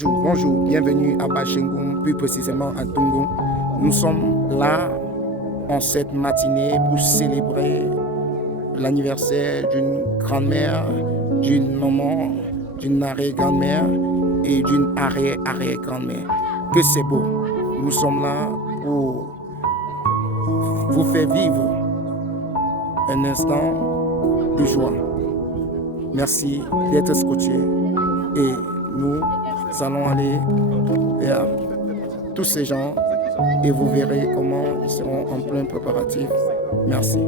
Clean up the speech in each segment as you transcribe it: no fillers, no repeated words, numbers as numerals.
Bonjour, bienvenue à Bachengum, plus précisément à Tungu. Nous sommes là en cette matinée pour célébrer l'anniversaire d'une grand-mère, d'une maman, d'une arrière-grand-mère et d'une arrière-arrière-grand-mère. Que c'est beau. Nous sommes là pour vous faire vivre un instant de joie. Merci d'être scotché et nous allons aller vers tous ces gens et vous verrez comment ils seront en plein préparatif. Merci.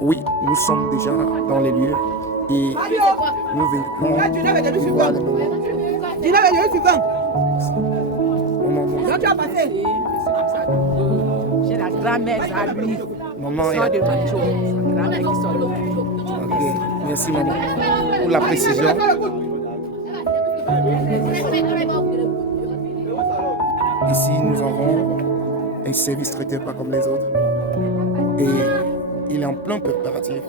Oui, nous sommes déjà dans les lieux et nous venons voir le moment. J'ai la grand-mère à lui. Maman Sort de Mancho. La grand-mère qui sort de Mancho. Ok, merci maman pour la précision. Ici, nous avons un service traité pas comme les autres. Et il est en plein préparatif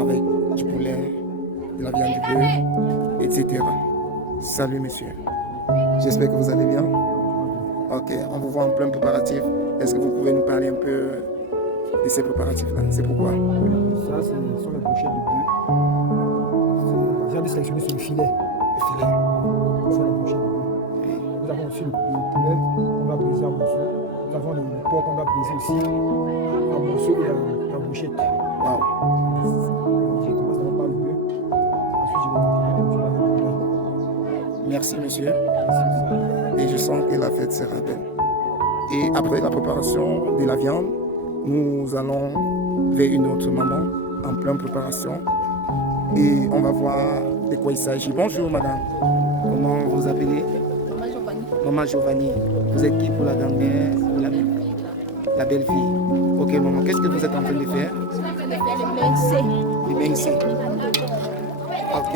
avec du poulet, de la viande du bœuf, etc. Salut messieurs. J'espère que vous allez bien. Ok, on vous voit en plein préparatif. Est-ce que vous pouvez nous parler un peu de ces préparatifs-là? C'est pourquoi? Ça, ce sont les brochettes de bœuf. La viande est sélectionnée sur le filet. Le filet. Ce sont les brochettes de bœuf. Nous avons aussi le poulet qu'on va briser en morceaux. Nous avons le porc qu'on va briser aussi en morceaux et en brochettes. Wow. Je commence d'abord par le bœuf. Ensuite, je vais le poulet. Merci monsieur. Et je sens que la fête sera belle. Et après la préparation de la viande, nous allons vers une autre maman en pleine préparation. Et on va voir de quoi il s'agit. Bonjour madame. Comment vous appelez? Maman Giovanni. Maman Giovanni. Vous êtes qui pour la grand-mère? La belle-fille. Ok maman, qu'est-ce que vous êtes en train de faire? Les minces. Ok.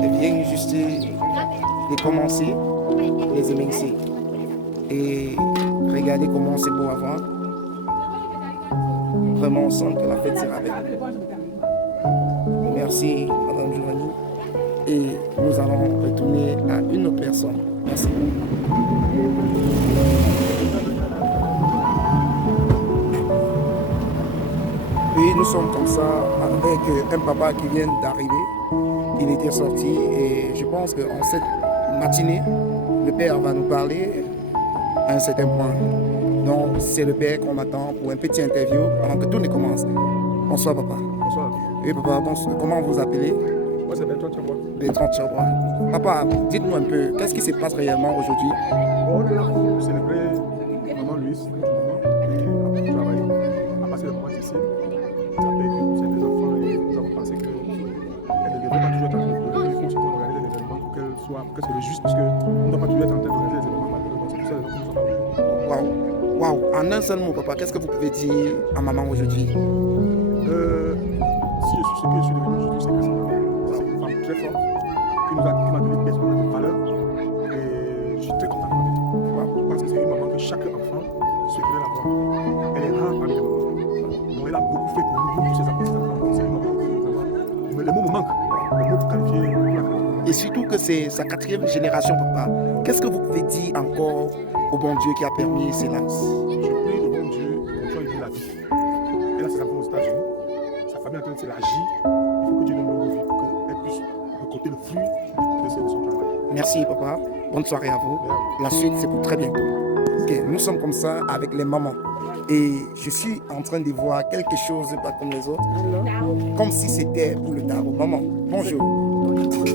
Elle vient juste de commencer les émincer. Et regardez comment c'est beau à voir. Vraiment, on sent que la fête sera belle. Merci, Madame Giovanni. Et nous allons retourner à une autre personne. Merci. Et nous sommes comme ça avec un papa qui vient d'arriver. Il était sorti et je pense qu'en cette matinée, le père va nous parler à un certain point. Donc c'est le père qu'on attend pour un petit interview avant que tout ne commence. Bonsoir papa. Bonsoir. Oui papa, bonsoir. Comment vous appelez? Moi, c'est Bertrand Tchabois. Bertrand Tchabois. Papa, dites-nous un peu, qu'est-ce qui se passe réellement aujourd'hui? On est là pour célébrer maman Louise, notre maman, qui a travaillé, a passé le moment ici, avec ses deux enfants, et nous avons pensé qu'elle ne devrait pas toujours être en train de pleurer. Il faut aussi qu'on organise des événements pour qu'elle se réjouisse, parce qu'on ne doit pas toujours être en train d'organiser des événements malheureusement. C'est pour ça que nous sommes là aujourd'hui. Waouh, waouh. En un seul mot papa, qu'est-ce que vous pouvez dire à maman aujourd'hui? Si je suis ce que je suis devenu aujourd'hui, c'est que c'est une femme très forte, qui m'a donné énormément de valeur, et je suis très content de elle. Parce que c'est une maman que chaque enfant se pourrait l'avoir. Elle est rare parmi les mamans. Donc elle a beaucoup fait pour nous, pour ses enfants. C'est une maman que vraiment. Mais les mots me manquent. Les mots pour qualifier pour la qualifier. Et surtout que c'est sa 4e génération papa. Qu'est-ce que vous pouvez dire encore au bon Dieu qui a permis cela? Je prie le bon Dieu pour lui donner la vie. Elle a ses enfants aux États-Unis. Sa famille est en train de s'élargir. Il faut que Dieu donne une longue vie pour qu'elle puisse récolter le fruit de son travail. Merci papa, bonne soirée à vous. La suite c'est pour très bientôt. Ok, nous sommes comme ça avec les mamans. Et je suis en train de voir quelque chose pas comme les autres. Comme si c'était pour le tarot. Maman, bonjour.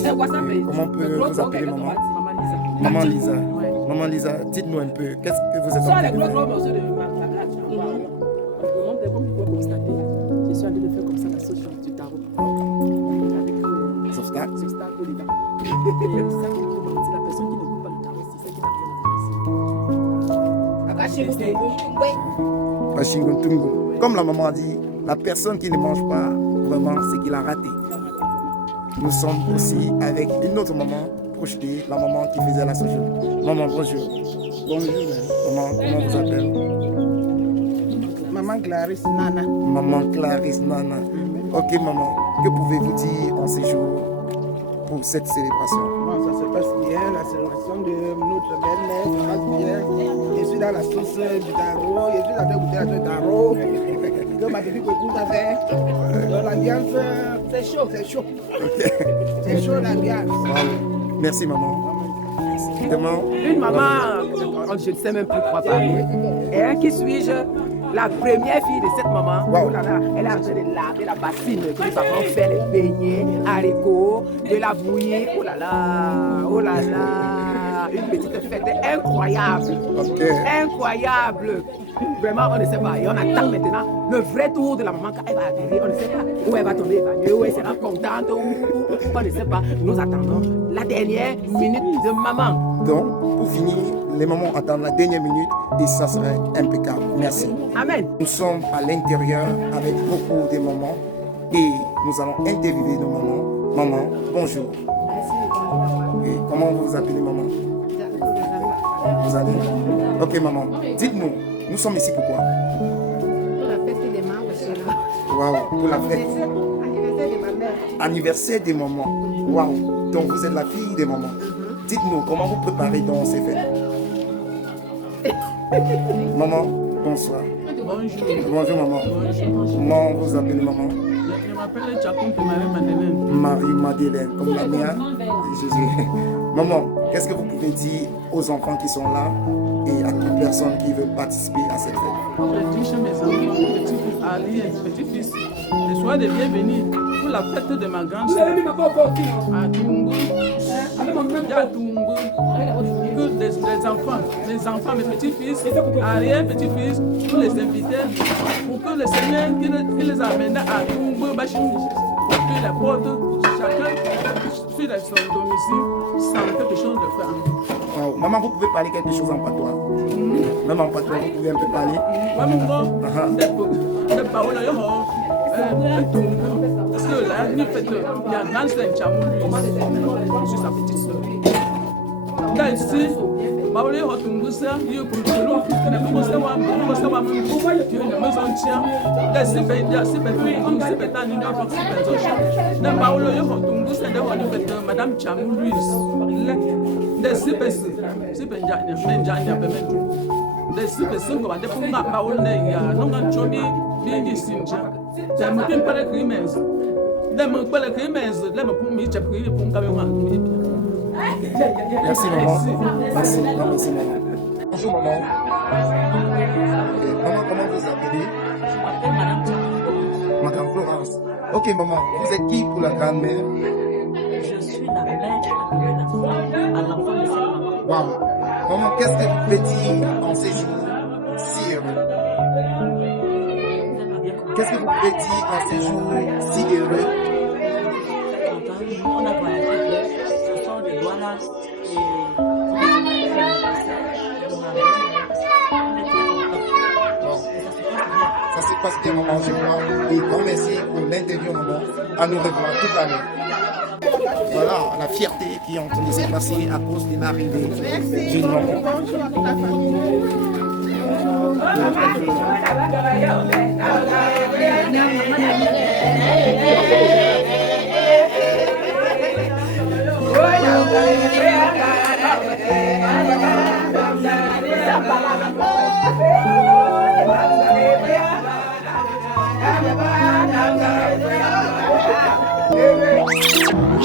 Comment on peut vous appeler maman? Maman Lisa. Maman Lisa, dites-nous un peu, qu'est-ce que vous êtes en train de faire? Comme vous pouvez constater, je suis allée le faire comme ça la sauce du tarot. Sauf ça. C'est ça que les gars. C'est ça qui me demande, c'est la personne qui ne goûte pas le tarot, c'est celle qui n'a Bachinguntungu. Comme la maman a dit, la personne qui ne mange pas vraiment, c'est qu'il a raté. Nous sommes aussi avec une autre maman projetée, la maman qui faisait la sojo. Maman, bonjour. Bonjour. Maman, comment vous appelez? Maman Maman Clarisse Nana. Maman Clarisse Nana. Ok, maman, que pouvez-vous dire en ces jours pour cette célébration? Bon, ça se passe bien, la célébration de notre belle-mère se passe bien. Je suis dans la sauce du tarot, je suis en train de goûter la sauce du tarot. Que ma petite épouse a fait. Donc l'ambiance, c'est chaud, c'est chaud. C'est chaud l'ambiance. Wow. Merci, maman. Demain, Une maman, je ne sais même plus quoi parler. Et qui suis-je? La première fille de cette maman, Wow. oh là là, elle a en train de laver la bassine que nous avons fait les beignets, haricots, de la bouillie. Oh là là, oh là là. Une petite fête incroyable. ok. Incroyable. Vraiment, on ne sait pas. Et on attend maintenant le vrai tour de la maman quand elle va atterrir. On ne sait pas où elle va tomber évanouie, où elle sera contente, on ne sait pas. Nous attendons la dernière minute de maman. Donc, pour finir, les mamans attendent la dernière minute et ça serait impeccable. Merci. Amen. Nous sommes à l'intérieur avec beaucoup de mamans et nous allons interviewer nos mamans. Maman, bonjour. Et comment vous vous appelez, maman? Vous allez? Ok, maman. Dites-nous, nous sommes ici pourquoi? Pour la fête des mamans, je suis là. Waouh, pour la fête. Anniversaire de ma mère. Anniversaire des mamans. Waouh, donc vous êtes la fille des mamans. Dites-nous, comment vous préparez dans ces fêtes? Maman, bonsoir. Bonjour. Bonjour, maman. Bonjour. Comment vous appelez, maman? Je m'appelle Tchakoum Marie-Madeleine. Marie-Madeleine, comme la mienne. Jésus. Maman, qu'est-ce que vous pouvez dire aux enfants qui sont là et à toute personne qui veut participer à cette fête? Je dis chez mes enfants, petit-fils Ali et petit-fils, je sois les bienvenus pour la fête de ma grande sœur à Toumbo. À Toumbo. Que les enfants, mes petits-fils, arrière-petits-fils, tous les invités, pour que le Seigneur qui les amène à Toumbo, pour que les portes, chacun sur son domicile, sans quelque chose de faire. Wow. Maman, vous pouvez parler quelque chose en patois? Même en patois, vous pouvez un peu parler? Des paroles, parce que là, il y a grande sœur Tchamoulou, sur sa petite sœur. Là, ici, Maolé Hotumbusa, il y a pour le long, il y a pour une maison tient. Là, c'est bien, c'est bien, c'est bien, c'est bien, Maolé Hotumbusa, Madame Tchamoulou, des sipes, c'est bien, des sipes, c'est comme des pommes à Maolé, non, un joli, bien ici, j'ai un peu de crimes. Let me put a creamers, let me put me to put it from coming. Merci, maman. Merci, non, merci, maman. Bonjour, maman. Maman, comment vous appelez? Je m'appelle Madame Tchakoum. Madame Florence. Ok, maman, vous êtes qui pour la grand-mère? Je suis la mère à l'enfant de cette maman. Waouh. Maman, qu'est-ce que vous pouvez dire en ces jours si heureux? Qu'est-ce que vous pouvez dire en ces jours si heureux? On a voyagé, ce sont des douanas Ça se passe bien, maman, je crois. Et grand merci pour l'interview, maman. À nous revoir tout à l'heure. Voilà la fierté qui est en train de se passer à cause de l'arrivée d'une maman. Bonjour à toute la famille.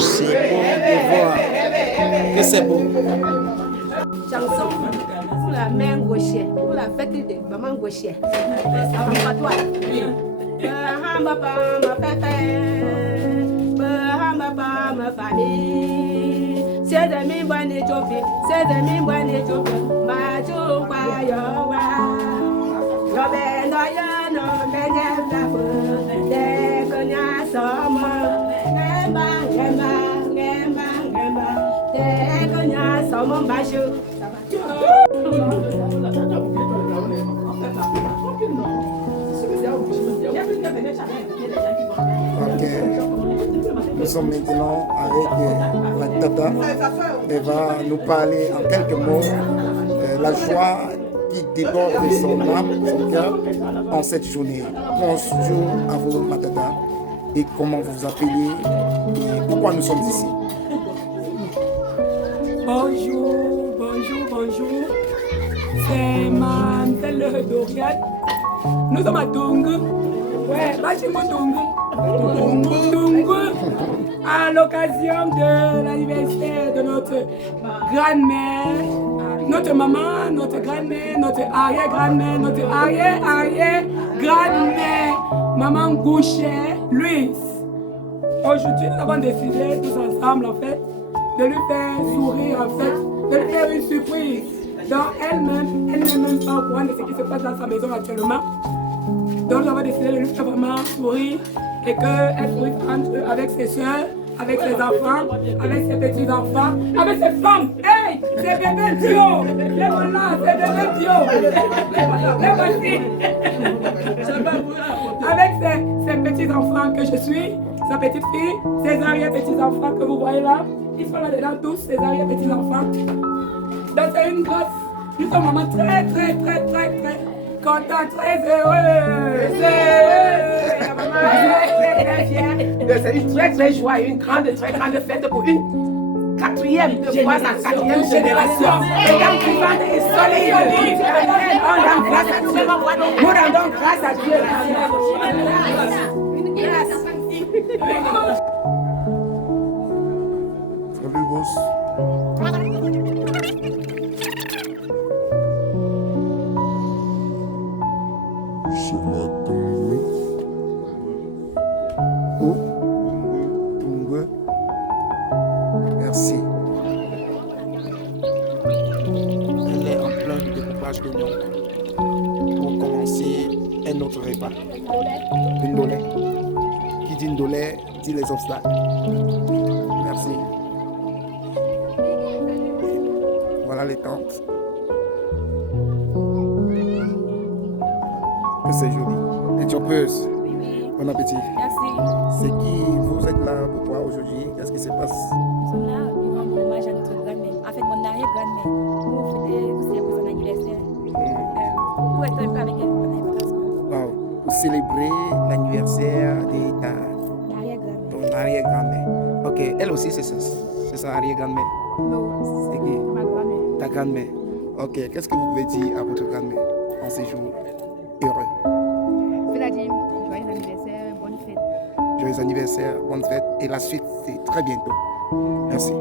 C'est beau de voir que c'est beau. Chanson pour la mère gauchère, pour la fête de maman gauchère. En patois. Bahama ma pépé, bahama ma famille. C'est de mes bonnes éthiopes, c'est de mes bonnes éthiopes. Ma choupa yowa. Robin Doyon, Benyam Tapo, de Konya Soma. Gemba, gemba, gemba, gemba. De Konya Soma Bashu. Ok. Nous sommes maintenant avec la tata. Elle va nous parler en quelques mots la joie qui déborde de son âme, son cœur, en cette journée. Bonjour à vous, Matata, et comment vous vous appelez, et pourquoi nous sommes ici. Bonjour, bonjour, bonjour. C'est Mademoiselle Dorian. Nous sommes à Tungu. Ouais, bâtiment Tungu. Tungu. À l'occasion de l'anniversaire de notre grand-mère, notre maman, notre grand-mère, notre arrière-grand-mère, notre arrière-arrière-grand-mère, maman Gouchet, Louise. Aujourd'hui, nous avons décidé tous ensemble, en fait, de lui faire sourire, en fait, de lui faire une surprise. Donc elle-même, elle n'est même pas au courant de ce qui se passe dans sa maison actuellement. Donc nous avons décidé de lui faire vraiment sourire et qu'elle sourit avec ses soeurs, avec ses enfants, avec ses petits-enfants, avec ses femmes. Hey, c'est bébé Dio. Les voilà, c'est bébé Dio. Les voici. Avec ses petits-enfants que je suis, sa petite fille, ses arrière-petits-enfants que vous voyez là. Ils sont là-dedans tous, ses arrière-petits-enfants. Donc c'est une grosse, nous sommes vraiment très contents, très heureux. Très fière. C'est une très joie, une très grande fête pour une quatrième génération. Ayant vivant et soleil olive. On rend grâce à Dieu. Nous rendons grâce à Dieu. Salut, boss. Merci. Elle est en plein découpage de viande pour commencer un autre repas. Une dolée. Qui dit une dolée dit les obstacles. Merci. Voilà les tentes. Que c'est joli. Et choppeuse. Bon appétit. Merci. C'est qui vous êtes là pourquoi aujourd'hui? Qu'est-ce qui se passe? Nous sommes là pour rendre hommage à notre grand-mère. En fait, mon arrière-grand-mère. Pour célébrer son anniversaire. Pour être un peu avec elle pendant les vacances. Wow. Pour célébrer l'anniversaire de L'arrière-grand-mère. ton arrière-grand-mère. Ok, elle aussi c'est sa arrière-grand-mère. Non, C'est qui? ma grand-mère. Ta grand-mère. Ok, qu'est-ce que vous pouvez dire à votre grand-mère en ces jours heureux? C'est-à-dire, joyeux anniversaire, bonne fête. Joyeux anniversaire, bonne fête. Et la suite, c'est très bientôt. Merci.